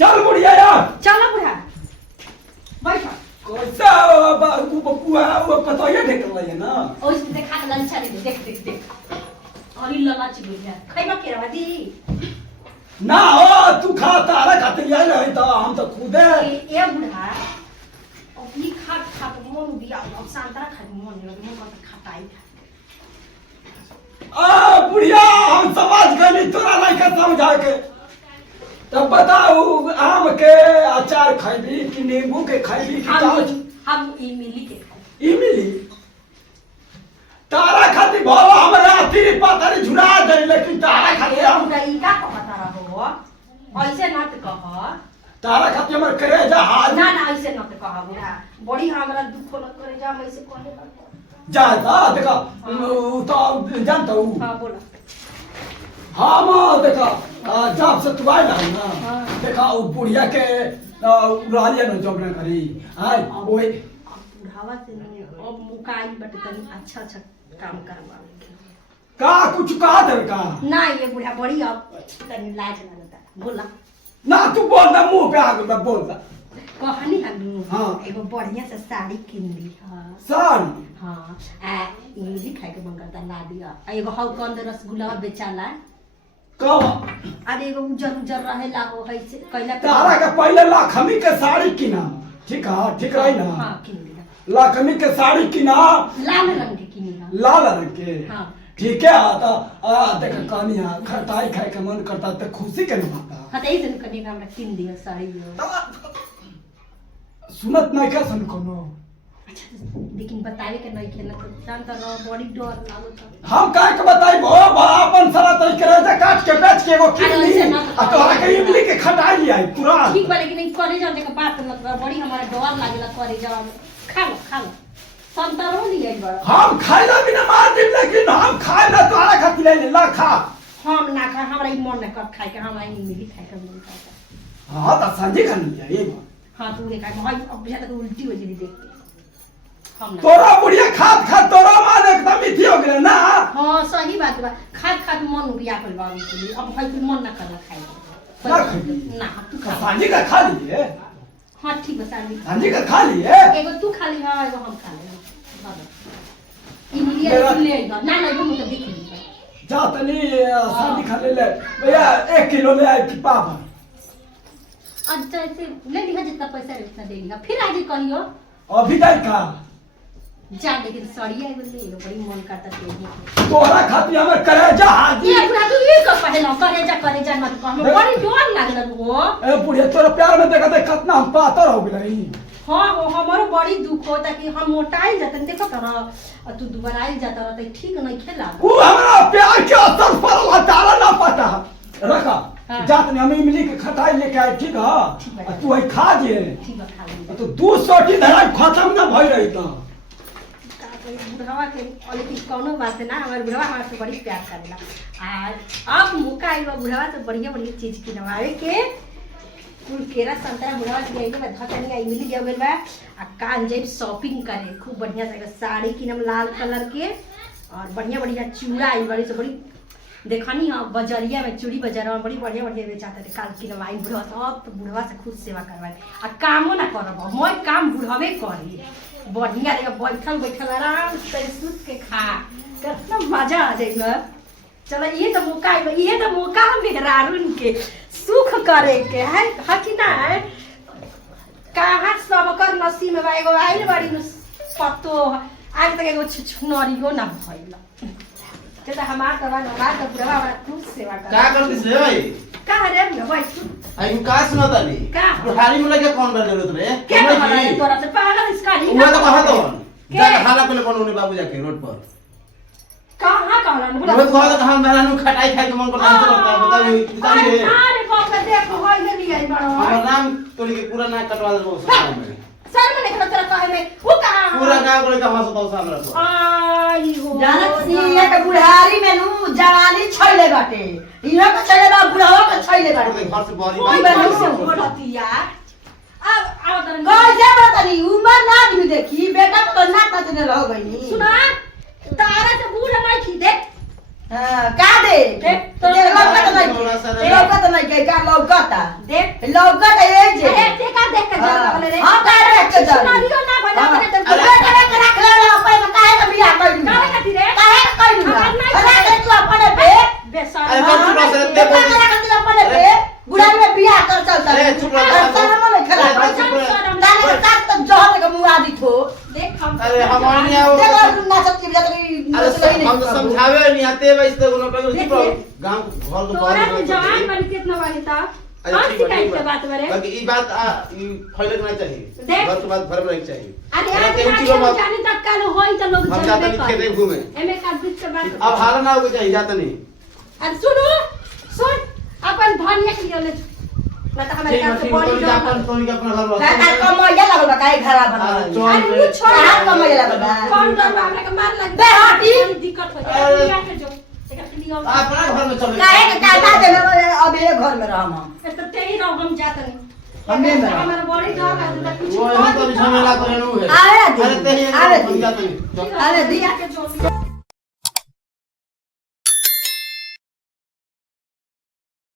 चल बुढ़िया यार चलो बुढ़ा बैठ कैसा बुआ वो पता ये निकल रही है ना ओइ से देखा के ललचा रे देख देख देख अरे ललाच बुढ़िया खैबा के रवा दी ना हो तू खा तारा खाते यार रही तो हम तो खुद है ए बुढ़ा अभी खा खा तो मन बिया अब सांतरा खा मन लगे मन का खटाई आ बुढ़िया हम समझ गए तोरा नहीं का समझा के तब बताओ आम के अचार खाइबी कि नींबू के खाइबी कि हम इमली के खाई इमली तारा खाती भला हमरा अति पातरी झुरा दे लेकिन तारा खाती हम ई का कहता रहो ऐसे न त कह तारा खाती हमर करेजा हाथ ना ना ऐसे न त कह बुढ़ा बड़ी हमरा दुख न करे जा मैं से कहे जा देखा तो जानता हूँ हां बोला हम देखा जब से तू आए ना देखा वो बुढ़िया के उड़ालिया न जब न करी हाय ओए बुढ़ावा से अब मुकाई बट तनी अच्छा अच्छा काम करवावे का कुछ कहा दे का ना ये बुढ़ा बड़ी अब तनी लाज लगता बोला ना तू बोल ना मुंह पे आ गया बोल दा कहानी हम हां एगो बढ़िया से साड़ी किन ली हां साड़ी हां आ इमली खाए के मन करता ला दिया एगो हौ कंद रसगुल्ला बेचाला कब अरे एगो उजर उजर रहेला हो है से कैला तारा के पहले लाखमी के साड़ी किना ठीक रही ना हां किन लिया लाखमी के साड़ी किना लाल रंग के किनी हां लाल रंग के हां ठीक है आता देख कहानी खटाई खाए के मन करता तो खुशी के ना आता हां तई दिन कनी हमरा किन दिया साड़ी सुनत नहीं क्या सुन कोनो अच्छा लेकिन बतावे के नहीं खेला तो जानता न बड़ी डर लागत हम काहे के बताई भो अपन सारा तई करे जा काट के बेच के एगो किडनी आ तोरा के इमली के खटाई लिया पूरा ठीक बा लेकिन करे जाने के बात मतलब बड़ी हमारा डर लागेला करे जा खा लो संतरो लिया बड़ा हम खाइला बिना मार दिन लेकिन हम खाए ना तोरा खातिर ले ला खा हम ना खा हमरा ई मन न कर खाए के हमरा ई मिली खाए के मन करता हां त संजे खानी है ये हां तू देखा भाई अब बुझा तक उल्टी हो जेली देख हम ना तोरा बुढ़िया खात खात तोरा मान एकदम मिथी हो गेल ना हां सही बात बा खात खात मन उबिया कर बाबू के अब भाई तू मन ना कर खाए ना खाई ना तू खा संजे का खा लिए हां ठीक बा साली संजे का खा लिए एगो तू खा ली हां एगो हम खा ले इमीडिएट ले ना ना वो मुझे देख ली जा तनी संजे खा ले भैया 1 किलो ले आई पापा अच्छा ऐसे ले लिहा जितना पैसा रे उतना दे लिहा फिर आज कहियो अभी जाई का जा लेकिन सड़िया एगो ले लो बड़ी मन करता तो तोरा खातिर हमर करेजा हाथ ये पूरा तू ये कर पहला करेजा मत कह हम बड़ी जोर लागल वो ए बुढ़िया तोरा प्यार में देखा देख कितना हम पातर हो गेलई हां वो हमारो बड़ी दुख होता कि हम मोटाई जतन देखो कर तू दुबराई जाता रहता ठीक नहीं खेला वो हमरा प्यार के असर पड़ल तारा ना पता रखा जात ने हम इमली के खटाई लेके आए ठीक है तू ही खा जे ठीक है खा ले तो 200 की धराई खत्म ना भई रही त बुढ़वा के लेकिन कोनो बात ना हमारे बुढ़वा हमारे से बड़ी प्यार करेला आज अब मौका आइबा बुढ़वा से बढ़िया बढ़िया चीज किनवावे के कुल केरा संतरा बुढ़वा के आइले बा धकनी आई मिली जावे बा आ कान जेब शॉपिंग करे खूब बढ़िया से साड़ी किनम लाल कलर के और बढ़िया बढ़िया चूड़ा आई बड़ी से बड़ी देखनी हां बजरिया में चूड़ी बाजार में बड़ी बढ़िया बढ़िया बेचाते थे काल किनवाई बुढ़वा सब तो बुढ़वा से खुद सेवा करवाई आ कामो ना करब मोय काम बुढ़वे करी बढ़िया रे बैठल बैठल आराम से सूत के खा कितना मजा आ जाएगा चलो ये तो मौका मेहरारून के सुख करे के है कि ना है कहाँ सब कर नसीब में एगो आइल बड़ी पत्तो आज तक एगो छुनरियो ना भइल ते तो हमार तो बुढ़वा बड़ा खुश सेवा कर का करतिस रे भाई का रे न भाई तू आई का सुनत अली का बुढ़ारी में लगे कौन कर जरूरत रे के बना तोरा से पागल इसका नहीं वो तो कहा तो जा खाना पहले कौन उन्हें बाबू जाके रोड पर कहां कहलन बोला वो कहा तो हम मेरा नु खटाई खाए के मन करता है बताइए अरे बाप रे देखो होई नहीं आई बड़ा हमारा नाम तोड़ी के पूरा नाक कटवा दे वो सर में निकल तेरा कहे में वो कहां पूरा गांव को कहां से दौसा हमरा को आई हो जानत सिया के बुढ़ारी में नु जवानी छैले बाटे इहो के छैले बा बुढ़ावा के छैले बाटे घर से बड़ी कोई बात बनू से बोलतिया अब आवतन कैसे बतानी उम्र ना आदमी देखी बेटा को तो ना तजने रह गई सुना तारा से बूढ़ नहीं थी देख हां का दे देख, तो लौकत नहीं थोड़ा सा लौकत नहीं के का लौकता देख लौकत है जे अरे ते का देख के जा लगले रे हां का देख के जा सुनारियो ना भइला हाँ। करे अरे करे रख ले अपन में काहे का बियाह कइलू काहे खातिर रे काहे का कइलू हमार नहीं अरे के तू अपने पे बेसार अरे चुप रह से ते तू अपने पे बुढ़ाई में बियाह कर चल अरे चुप रह शर्म नहीं खला अरे चुप रह ताले का तक जहर के मुंह आदि थो देख हम अरे हमारे नहीं आओ देखो नाचत की बजा अरे हम तो समझावे नहीं आते भाई इसको ना तो चुप रहो गांव घर को तोरा तो जवान बन कितना वाली था हम सिखाई के बात बरे बाकी ई बात ई फैलक नहीं चाहिए देख। घर के बात घर में रख चाहिए अरे अरे यार केहू चीज़ों में जानी तक कल होई त लोग हम जानबे जाते नहीं कर खेते घूमे एमे का बीच के बात अब हाल ना हो चाहिए जाता नहीं अरे सुनो सुन अपन धनिया के लिए ले ना तो हमारे घर से बड़ी तो अपन तो अपना घर का वाला कमैया लगल बा काहे घरा बना अरे वो छोड़ कहाँ कमैया लगल बा कौन डर हमरा के मार लग बे हटी। बड़ी दिक्कत हो जाए अरे। लिया के जो एकर के लिए अपना घर में चले काहे के काटा दे अब ये घर में रहम हम तो तेरी रहो हम जात नहीं हमें में हमारा बड़ी डर है तो कुछ वो हम तो झमेला करे नु है अरे दी, अरे तेरी अरे हम दी। जाते नहीं अरे दी। लिया के जो